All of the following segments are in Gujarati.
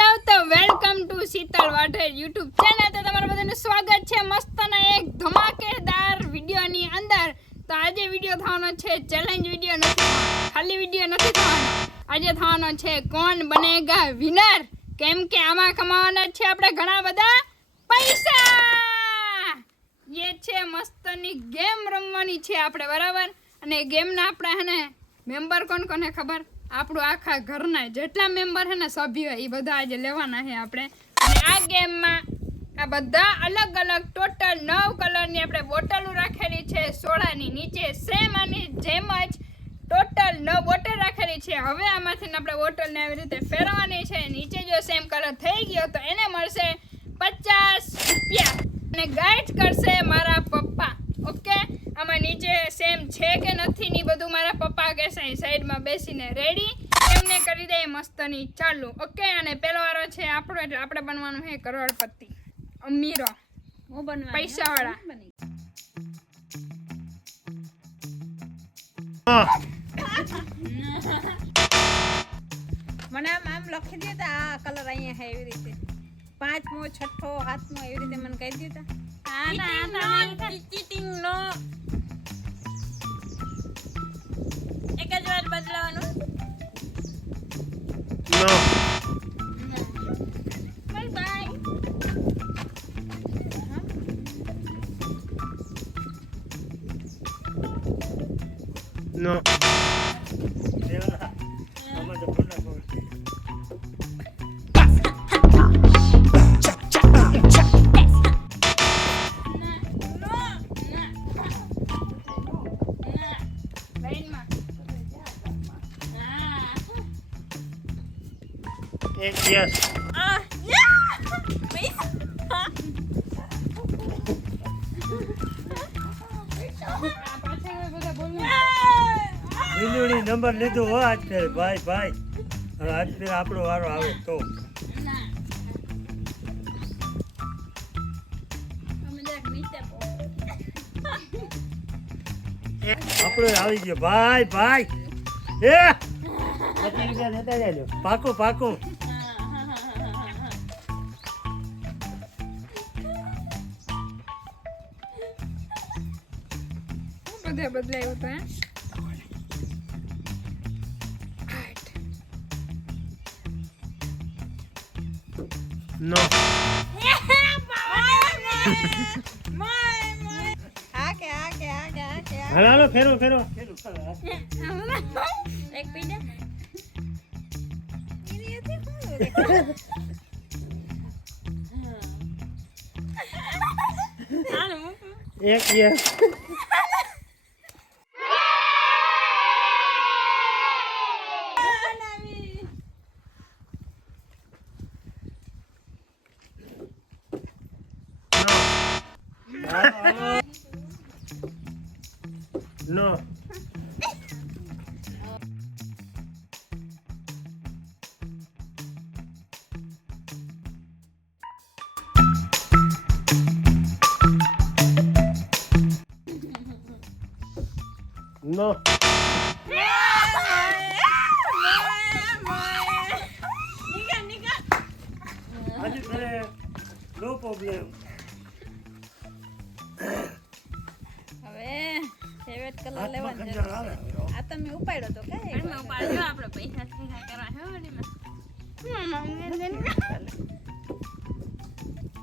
હેલો તો welcome to Sheetal Vadher YouTube channel. તો તમારું બધાનું સ્વાગત છે મસ્તના એક ધમાકેદાર વિડીયોની અંદર. તો આજે વિડીયો થવાનો છે ચેલેન્જ વિડીયો નથી, ખાલી વિડીયો નથી થવાનો. આજે થવાનો છે કોણ બનેગા વિનર, કેમ કે આમાં કમાવાના છે આપણે ઘણા બધા પૈસા. એ છે મસ્તની ગેમ રમવાની છે આપણે, બરાબર. અને ગેમના આપણે હે ને મેમ્બર કોણ કોને ખબર, આપણું આખા ઘરના જેટલા મેમ્બર છે ને સભ્યો એ બધા આજે લેવાના છે આપણે. અને આ ગેમમાં આ બધા અલગ અલગ ટોટલ 9 કલરની આપણે બોટલો રાખેલી છે સોડાની. નીચે સેમ આની જેમ જ ટોટલ 9 બોટલ રાખેલી છે. હવે આમાંથી આપણે બોટલને આવી રીતે ફેરવવાની છે. નીચે જો સેમ કલર થઈ ગયો તો એને મળશે 50 રૂપિયા અને ગાઈડ કરશે મારા પપ્પા. ઓકે, આમાં નીચે સેમ છે કે નથી ની બધું મારા પપ્પા કહેશે. સાઈડમાં બેસીને રેડી એમને કરી દે મસ્તની ચાલુ. ઓકે, અને પેલો વારો છે આપણો, એટલે આપણે બનવાનું છે કરોડપતિ, અમીરો, હું બનવા પૈસા વાળા. મને આમ લખી દેતા આ કલર અહીંયા છે એવી રીતે 5મો 6ઠો 7મો એવી રીતે મને કહી દેતા. ચીટિંગ નો એક જ વાર બદલાવાનું. નો બાય બાય. નો એક યસ બિલ્લુડી નંબર લીધો હો આજ ફેર ભાઈ ભાઈ. હવે આજ ફેર આપણો વારો આવે તો આપણો આવી ગયો ભાઈ ભાઈ. એ 50 રૂપિયા દેતા જાજો. પાકું પાકું. બધે બદલાયું તો હે. નો હાલો ફેરો ફેરો. એક પીડા એક યસ નો નો આજે ફરે નો પ્રોબ્લેમ. હવે ફેવરેટ કલર લેવાનો જરૂર છે. આ તમે ઉપાડ્યો તો કઈ ઉપાડ્યો આપણે પૈસા ભેગા કરવા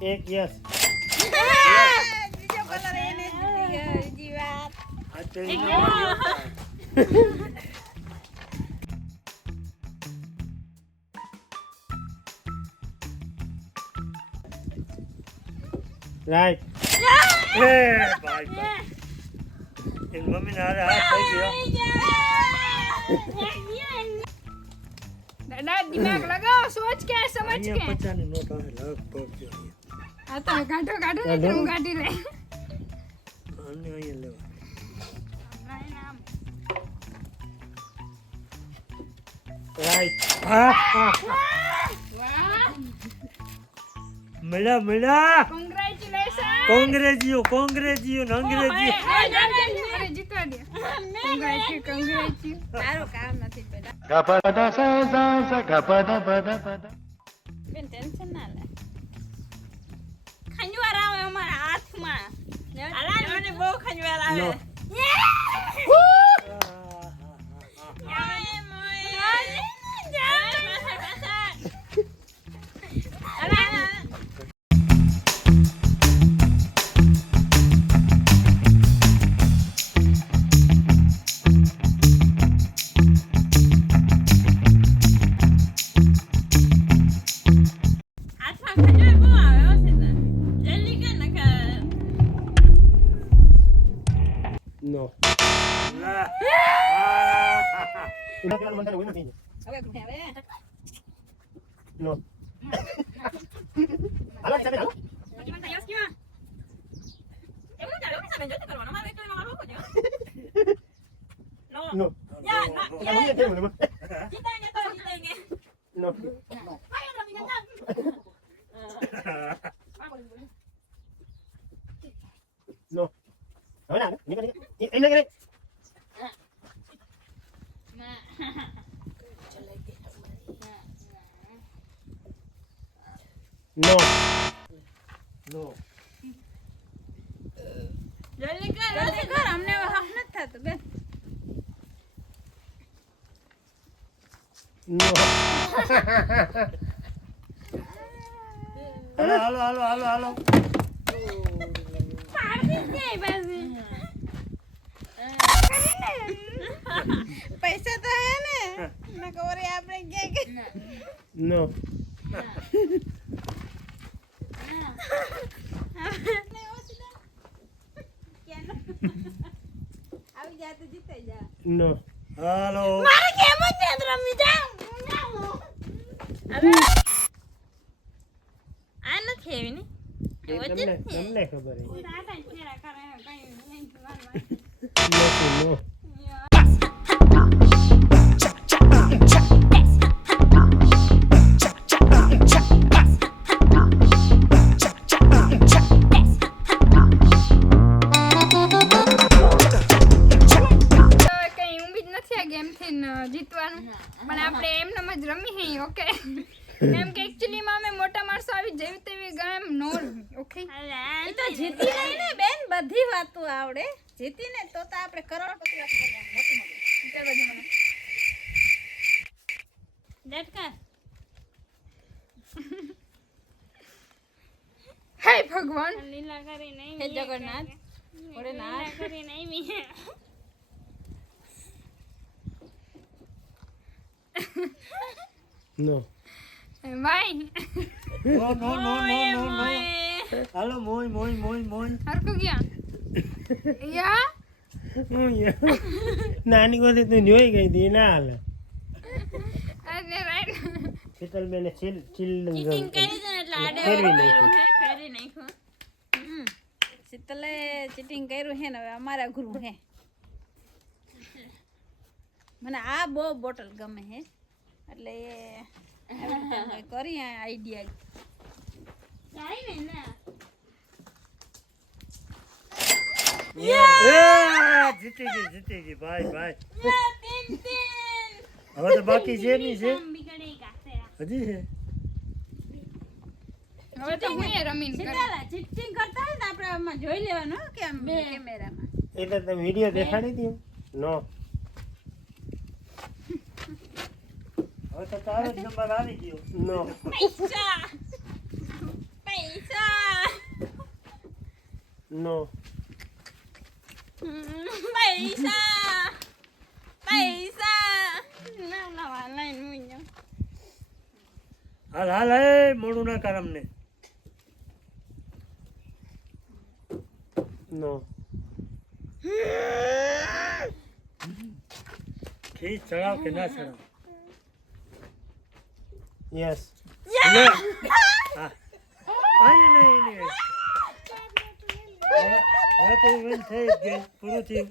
હે એક યસ બીજો કલર એને જીતી ગયો. બીજી વાત રાઈટ. એ ભાઈ ભાઈ એન મમ્મી ના હાથ થઈ ગયો. દાદા દિમાગ લગાવો, સોચ કે સમજ કે. અહીંયા 50 ની નોટ આવે લગભગ જો. આ તો કાઢો કાઢો ને હું કાઢી લે. આને અહીંયા લેવા. રાઈટ. હા હા વાહ, મળ્યા મળ્યા. કોંગ્રેચ્યુલેશન. કોંગ્રેજીઓ કોંગ્રેજીઓ અંગ્રેજી. અરે જીતવા દે. કોંગ્રેચ્યુ. તારું કામ નથી પેલા. ગપદા સા સા સા ગપદા પદા પદા. હાથમાં અલા મને બહુ ખંજવાળ આવે નો. હાથમાં ખંજવાળ બહુ આવે હો સીધા. જલ્દી કર નકર. નો. લા. ઇના પેલા મંતર હોય નથી. હવે હવે નો. હાલો ચાલે હાલો. મને તૈયાર ક્યાં એવું ચાલો કે સામે જતો કરવાનો મારે તો મારો લોકો જો નો. યા ના મને કેમ મને જીતાઈને તો જીતાઈને નો. આયો રમી જતા નો. હવે ના નીકળ નીકળ એને કરે નો. નો. જલ્દી કર અમને હાફ નથી થતું બેન નો. હાલો હાલો હાલો હાલો હાલો પાડી દે બાજી પૈસા તો હે ને નકોરે આપણે કે નો. આવી જા તો જીતે જા નો. હાલો મારે કેમ જ રમી જા હવે આ નથી આવી ને તમને તમને ખબર હે દાદા ફેરા કરે કઈ નહીં નો. કઈ ઉમ્મીદ નથી આ ગેમ થી જીતવાનું પણ આપણે એમનેમ જ રમી હઈ ઓકે એમ કે એકચ્યુઅલી માં અમે મોટા માણસો આવી જેવી તેવી ગેમ નો ઓકે એ તો જીતી નહીં ને બેન બધી વાતો આવડે જીતીને તો આપણે કરોડપતિ વાત કરવાનું ડટકા હે ભગવાન લીલા કરી નહીં હે જગન્નાથ ઓરે ના કરી નહીં મી નો. ભાઈ નો નો નો નો નો નો. હાલો મોય મોય મોય મોય હરકુ ગયા યા નાની ગોતી તું જોઈ ગઈ હતી ના હાલે અરે રાઈટ શીતલ બેને ચીલ ચીટિંગ કરી છે એટલે આડે ફેરવી કર્યું નાખ્યું. હે ફેરી નાખ્યું શીતલે ચીટિંગ કર્યું હે ને હવે અમારા ગુરુ હે મને આ બહુ બોટલ ગમે હે એટલે એ કરી આઈડિયા જાય ને જીતી ગઈ ભાઈ ભાઈ હવે તો બાકી છે નહીં છે હજી છે હવે તો હું એ રમીને કરું ચીટિંગ કરતા હોય ને આપણે આમાં જોઈ લેવાનું હો કે આમ કેમેરામાં એટલે તમે વિડીયો દેખાડી હતી નો હવે તો તારો જ નંબર આવી ગયો નો પૈસા નો પૈસા ના લાઈન મુઈ હાલ હાલ એ મોડું ના કર અમને નો ખીચ ચડાવ કે ના ચડાવ યસ હા નહીં હવે તો ઇવેન્ટ થઈ જ ગઈ પૂરું થયું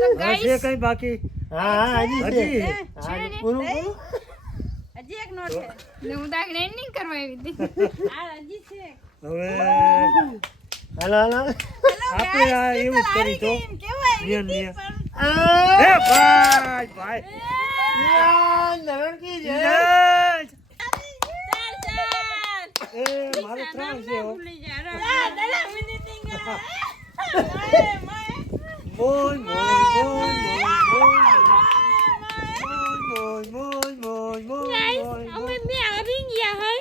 તો હવે છે ગાઈસ કઈ બાકી હા હજી છે ને? પૂરું હજી એક નોટ છે હું તો આગળ એન્ડિંગ કરવા આવી હતી આ હજી છે હવે હાલો હાલો આપણે આ એવું જ કરી તો કેવાય નિયમ નિયમ પણ એ ભાઈ ભાઈ નરણકી જય ચાર એ મારું ત્રણ છે હો. ભૂલી જા દાદા મિનિટ મોય મોય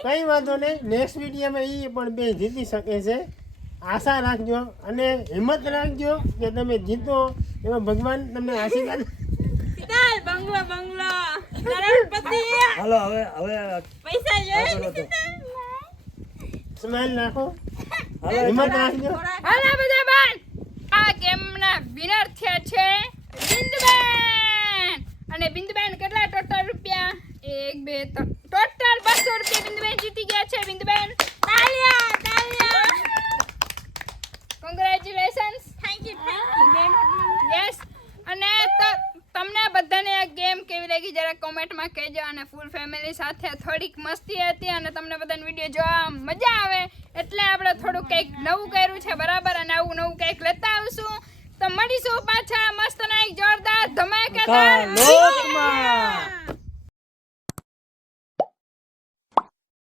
કઈ વાંધો નહીં, નેક્સ્ટ વિડીયોમાં ઈ પણ બે જીતી શકે છે. આશા રાખજો અને હિંમત રાખજો કે તમે જીતો એમાં ભગવાન તમને આશીર્વાદ. ચાલ બંગલો બંગલો કરોડપતિ હાલો હવે પૈસા આગળ વધો. સ્માઈલ નાખો, હિંમત રાખજો. હાલો બધા બાન, આ ગેમના વિનર થયા છે બિંદુબેન. અને બિંદુબેન કેટલા ટોટલ રૂપિયા? 1 2 3 ટોટલ 200 રૂપિયા બિંદુબેન જીતી ગયા છે. Binduben Taliya Taliya congratulations. Thank you yes. અને તમને બધાને આ ગેમ કેવી લાગી જરા કોમેન્ટમાં કહેજો. અને ફૂલ ફેમિલી સાથે થોડીક મસ્તી હતી અને તમને બધાને વિડીયો જોવા મજા આવે એટલે આપણે થોડું કંઈક નવું કર્યું છે, બરાબર. અને આવું નવું કંઈક લેતા આવશું. તો મળીશું પાછા મસ્ત ના એક જોરદાર ધમાકેદાર લોકમાં